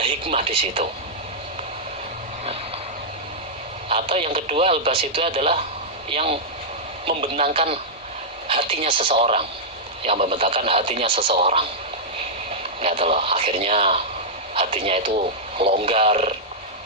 ada hikmah di situ. Atau yang kedua, al-basit itu adalah yang membentangkan hatinya seseorang, yang membentangkan hatinya seseorang. Gitu loh, akhirnya hatinya itu longgar.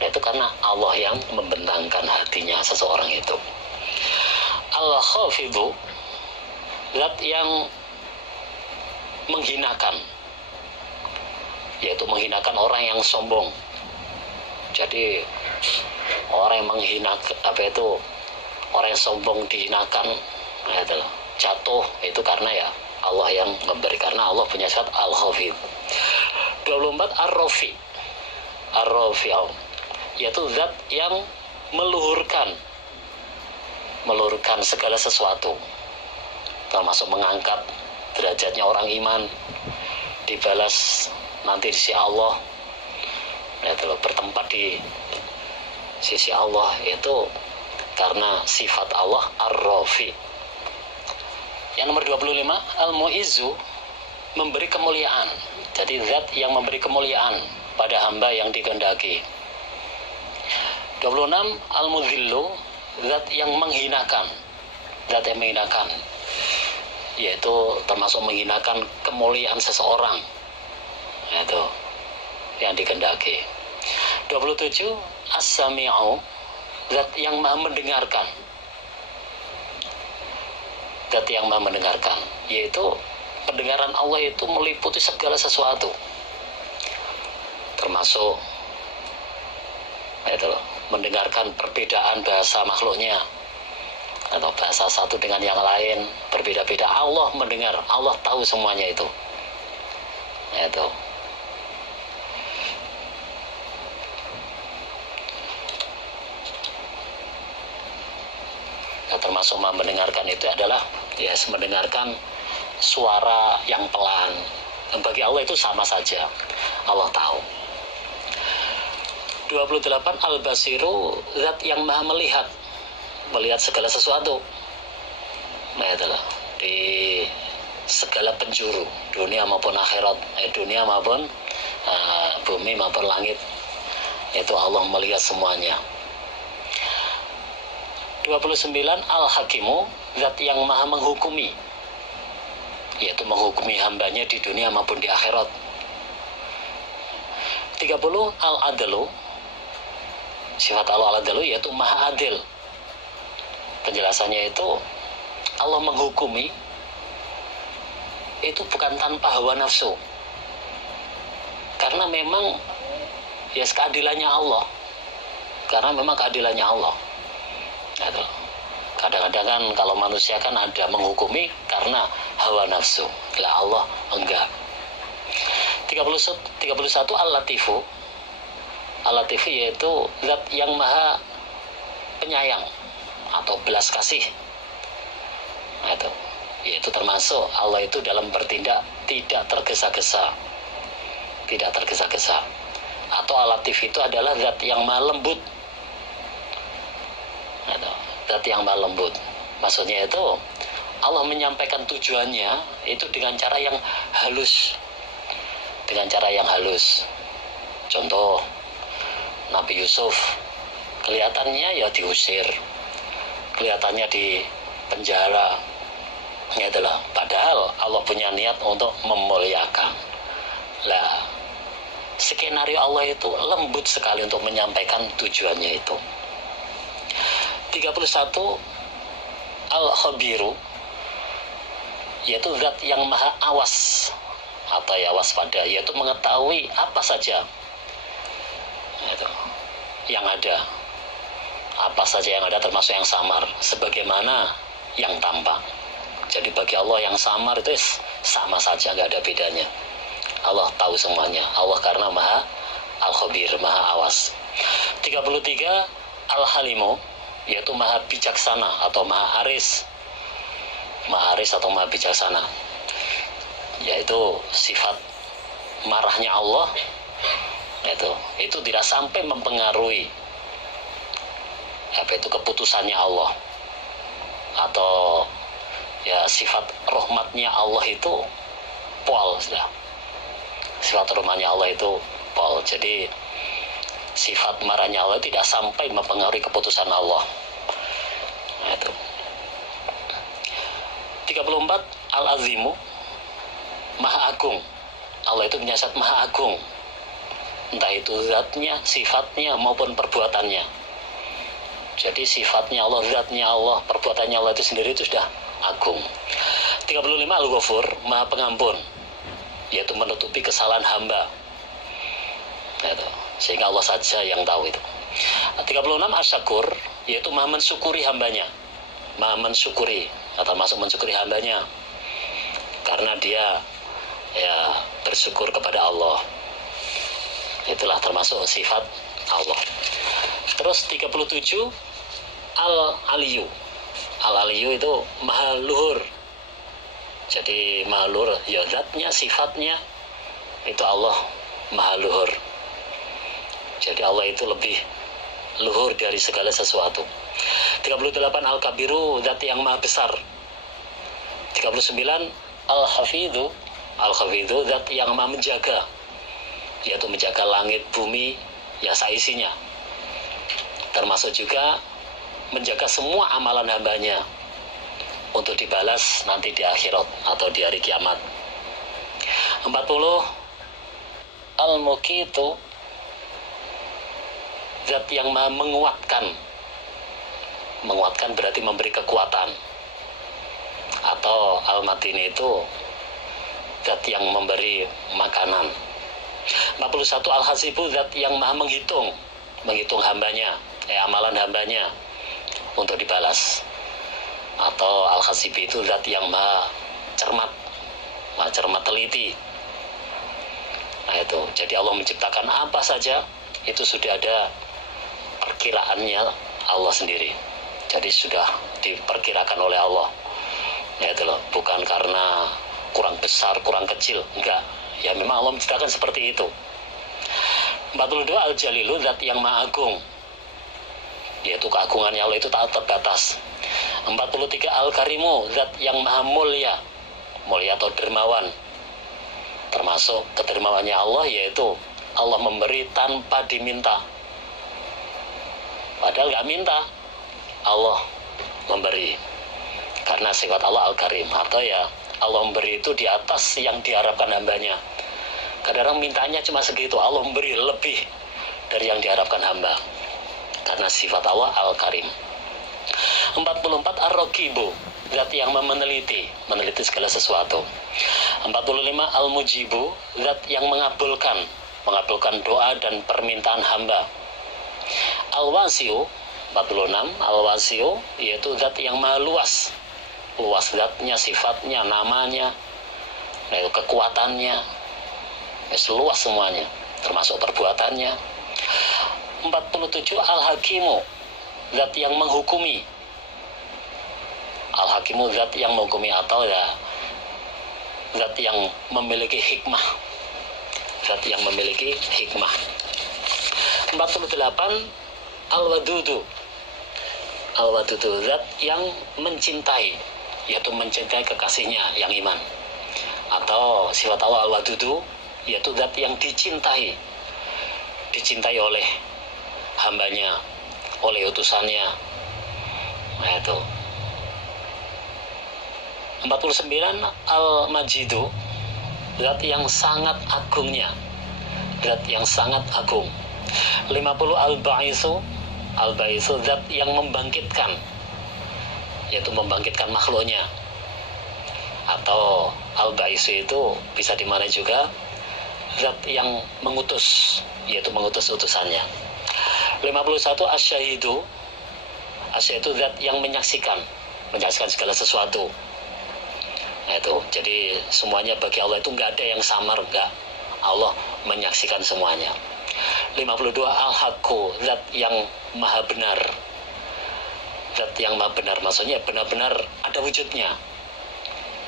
Itu karena Allah yang membentangkan hatinya seseorang itu. Al-khafidu, zat yang menghinakan, yaitu menghinakan orang yang sombong. Jadi orang yang menghina, orang yang sombong dihinakan, itu jatuh, itu karena ya Allah yang memberi, karena Allah punya sifat al-khafid. 24 ar-rafi, yaitu zat yang meluhurkan segala sesuatu, termasuk mengangkat derajatnya orang iman, dibalas nanti di sisi Allah, itu bertempat di sisi Allah, itu karena sifat Allah ar-rafi. Yang nomor 25 al-mu'izzu, memberi kemuliaan. Jadi zat yang memberi kemuliaan pada hamba yang dikehendaki. 26 al-mudhillu, zat yang menghinakan, yaitu termasuk menghinakan kemuliaan seseorang, itu yang dikehendaki. 27 as-sami'u, zat yang maha mendengarkan, yaitu pendengaran Allah itu meliputi segala sesuatu, termasuk itu mendengarkan perbedaan bahasa makhluknya, atau bahasa satu dengan yang lain berbeda-beda. Allah mendengar, Allah tahu semuanya itu. Termasuk mendengarkan itu adalah mendengarkan suara yang pelan. Bagi Allah itu sama saja, Allah tahu. 28 al-basiru, zat yang maha melihat segala sesuatu, di segala penjuru, dunia maupun akhirat, dunia maupun bumi maupun langit, itu Allah melihat semuanya. 29 al-hakimu, zat yang maha menghukumi, yaitu menghukumi hambanya di dunia maupun di akhirat. 30 al-adlu, sifat Allah al-adlu, yaitu maha adil. Penjelasannya itu Allah menghukumi itu bukan tanpa hawa nafsu, karena memang keadilannya Allah, Kadang-kadang kan kalau manusia kan ada menghukumi karena hawa nafsu, lah Allah enggak. 31 al-latifu, yaitu zat yang maha penyayang atau belas kasih. Yaitu termasuk Allah itu dalam bertindak tidak tergesa-gesa. Atau al-latif itu adalah zat yang maha lembut. Maksudnya itu Allah menyampaikan tujuannya itu dengan cara yang halus. Contoh, Nabi Yusuf kelihatannya ya diusir, kelihatannya di penjara, padahal Allah punya niat untuk memuliakan. Lah, skenario Allah itu lembut sekali untuk menyampaikan tujuannya itu. 31 al-khabiru, yaitu zat yang maha awas atau waspada, yaitu mengetahui apa saja yang ada, termasuk yang samar sebagaimana yang tampak. Jadi bagi Allah yang samar itu sama saja, nggak ada bedanya. Allah tahu semuanya. Allah karena maha al-khabir, maha awas. 33 al-halimu, yaitu maha bijaksana atau maha aris atau maha bijaksana, yaitu sifat marahnya Allah itu tidak sampai mempengaruhi keputusannya Allah, atau sifat rahmatnya Allah itu pol, sifat rahmatnya Allah itu pol. Jadi sifat marahnya Allah tidak sampai mempengaruhi keputusan Allah. Nah, itu 34 Al-Azimu, Maha Agung. Allah itu punya zat Maha Agung, entah itu zatnya, sifatnya maupun perbuatannya. Jadi sifatnya Allah, zatnya Allah, perbuatannya Allah itu sendiri itu sudah agung. 35 Al-Ghafur, Maha Pengampun, yaitu menutupi kesalahan hamba. Itu. Sehingga Allah saja yang tahu itu. 36 Asy-Syakur, yaitu Maha mensyukuri hambanya. Maha mensyukuri, atau masuk mensyukuri hambanya, karena dia ya bersyukur kepada Allah. Itulah termasuk sifat Allah. Terus 37 Al-Aliyu. Al-Aliyu itu Maha Luhur. Jadi Maha Luhur, ya zatnya, sifatnya itu Allah Maha Luhur. Jadi Allah itu lebih luhur dari segala sesuatu. 38 Al-Kabiru, zat yang Maha Besar. 39 Al-Hafidhu. Al-Hafidhu, zat yang Maha menjaga, yaitu menjaga langit, bumi, ya seisinya. Termasuk juga menjaga semua amalan hambanya untuk dibalas nanti di akhirat atau di hari kiamat. 40 Al-Muqitu, zat yang Maha menguatkan. Menguatkan berarti memberi kekuatan. Atau Al-Matini itu zat yang memberi makanan. 41 Al-Hasibu, zat yang Maha menghitung hambanya, amalan hambanya untuk dibalas. Atau Al-Hasibi itu zat yang Maha cermat teliti. Nah itu, jadi Allah menciptakan apa saja itu sudah ada perkiraannya Allah sendiri. Jadi sudah diperkirakan oleh Allah. Ya itu loh, bukan karena kurang besar, kurang kecil, enggak. Ya memang Allah menciptakan seperti itu. 42 Al-Jalilu, zat yang Maha Agung, yaitu keagungannya Allah itu tak terbatas. 43 Al-Karimu, zat yang Maha mulia atau dermawan. Termasuk kedermawannya Allah yaitu Allah memberi tanpa diminta. Padahal nggak minta, Allah memberi. Karena sifat Allah Al-Karim, atau ya Allah memberi itu di atas yang diharapkan hambanya. Kadang-kadang mintanya cuma segitu, Allah memberi lebih dari yang diharapkan hamba. Karena sifat Allah Al-Karim. 44 Ar-Raqibu, zat yang meneliti segala sesuatu. 45 Al-Mujibu, zat yang mengabulkan doa dan permintaan hamba. Al-Wasi'u, 46 Al-Wasi'u, yaitu zat yang Maha luas zatnya, sifatnya, namanya, kekuatannya, seluas semuanya, termasuk perbuatannya. 47 Al-Hakimu, zat yang menghukumi. Al-Hakimu, zat yang menghukumi, atau ya zat yang memiliki hikmah. Zat yang memiliki hikmah. 48 Al-Wadudu. Al-Wadudu, zat yang mencintai, yaitu mencintai kekasihnya yang iman. Atau sifat Allah Al-Wadudu, yaitu zat yang dicintai oleh hambanya, oleh utusannya. Nah itu. 49 Al-Majidu, zat yang sangat agungnya, zat yang sangat agung. 50 Al-Ba'itsu, zat yang membangkitkan, yaitu membangkitkan makhluknya. Atau Al-Ba'itsu itu bisa dimaknai juga zat yang mengutus, yaitu mengutus utusannya. 51 Asy-Syahidu, zat yang menyaksikan segala sesuatu. Nah itu, jadi semuanya bagi Allah itu nggak ada yang samar, nggak. Allah menyaksikan semuanya. 52 Al-Haqqu, zat yang maha benar. Zat yang maha benar, maksudnya benar-benar ada wujudnya.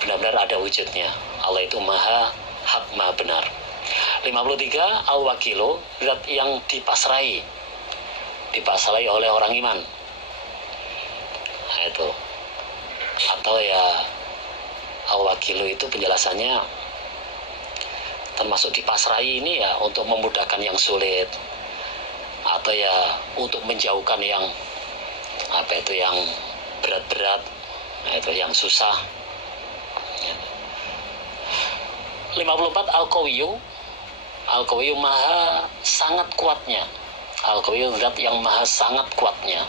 Benar-benar ada wujudnya. Allah itu maha hak, maha benar. 53 Al-Wakilu, zat yang dipasrai oleh orang iman. Nah itu. Atau ya Al-Wakilu itu penjelasannya termasuk dipasrahi ini ya untuk memudahkan yang sulit, atau ya untuk menjauhkan yang yang berat-berat, itu yang susah. 54 Al-Qawiyyu maha sangat kuatnya. Al-Qawiyyu zat yang maha sangat kuatnya.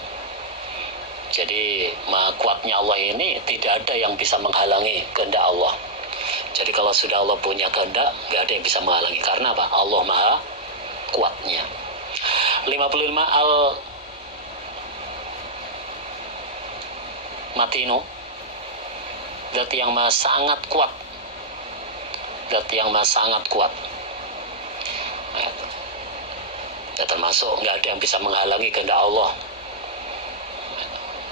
Jadi maha kuatnya Allah ini tidak ada yang bisa menghalangi kehendak Allah. Jadi kalau sudah Allah punya kehendak, gak ada yang bisa menghalangi. Karena apa? Allah maha kuatnya. 55 Al-Matinu, zat yang maha sangat kuat. Zat yang maha sangat kuat. Ya, termasuk nggak ada yang bisa menghalangi kehendak Allah.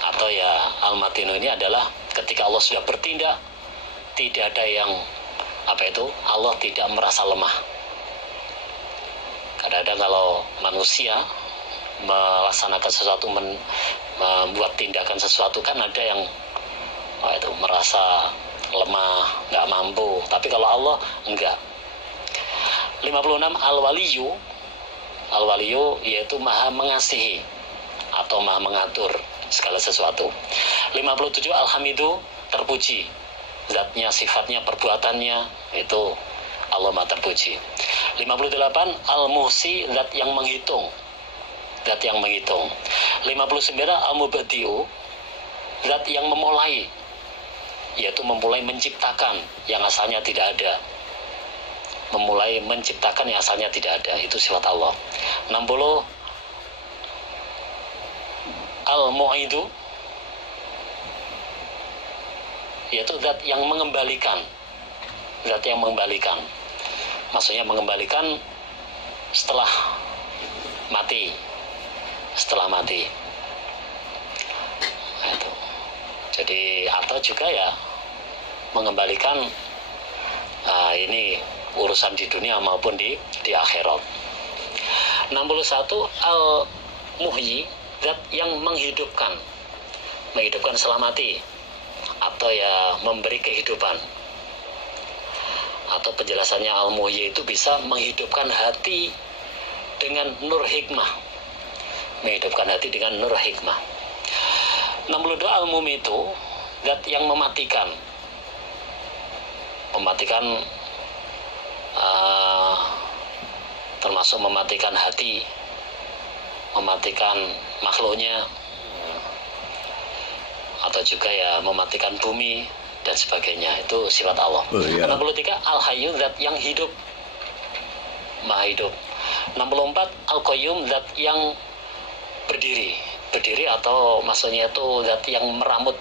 Atau ya Al-Matinu ini adalah ketika Allah sudah bertindak, tidak ada yang Allah tidak merasa lemah. Kadang-kadang kalau manusia melaksanakan sesuatu, membuat tindakan sesuatu, kan ada yang merasa lemah, nggak mampu. Tapi kalau Allah enggak. 56 Al-Waliyu yaitu maha mengasihi atau maha mengatur segala sesuatu. 57 Al-Hamidu, terpuji, zatnya, sifatnya, perbuatannya, itu Allah maha terpuji. 58 Al-Muhsi, zat yang menghitung, zat yang menghitung. 59 Al-Mubadi'u, zat yang memulai, yaitu memulai menciptakan yang asalnya tidak ada. Memulai menciptakan yang asalnya tidak ada, itu sifat Allah. 60 Al-Mu'idu, yaitu zat yang mengembalikan. Zat yang mengembalikan, maksudnya mengembalikan setelah mati. Setelah mati. Nah, itu. Jadi atau juga ya mengembalikan ini urusan di dunia maupun di akhirat. 61 Al-Muhyi, zat yang menghidupkan setelah mati, atau ya memberi kehidupan. Atau penjelasannya Al-Muhyi itu bisa menghidupkan hati dengan nur hikmah. Menghidupkan hati dengan nur hikmah. 62 Al-Mumitu, zat yang mematikan. Termasuk mematikan hati, mematikan makhluknya, atau juga ya mematikan bumi dan sebagainya. Itu sifat Allah. 63 Al-Hayyu, zat yang hidup, maha hidup. 64 Al-Qayyum, zat yang berdiri atau maksudnya itu zat yang meramut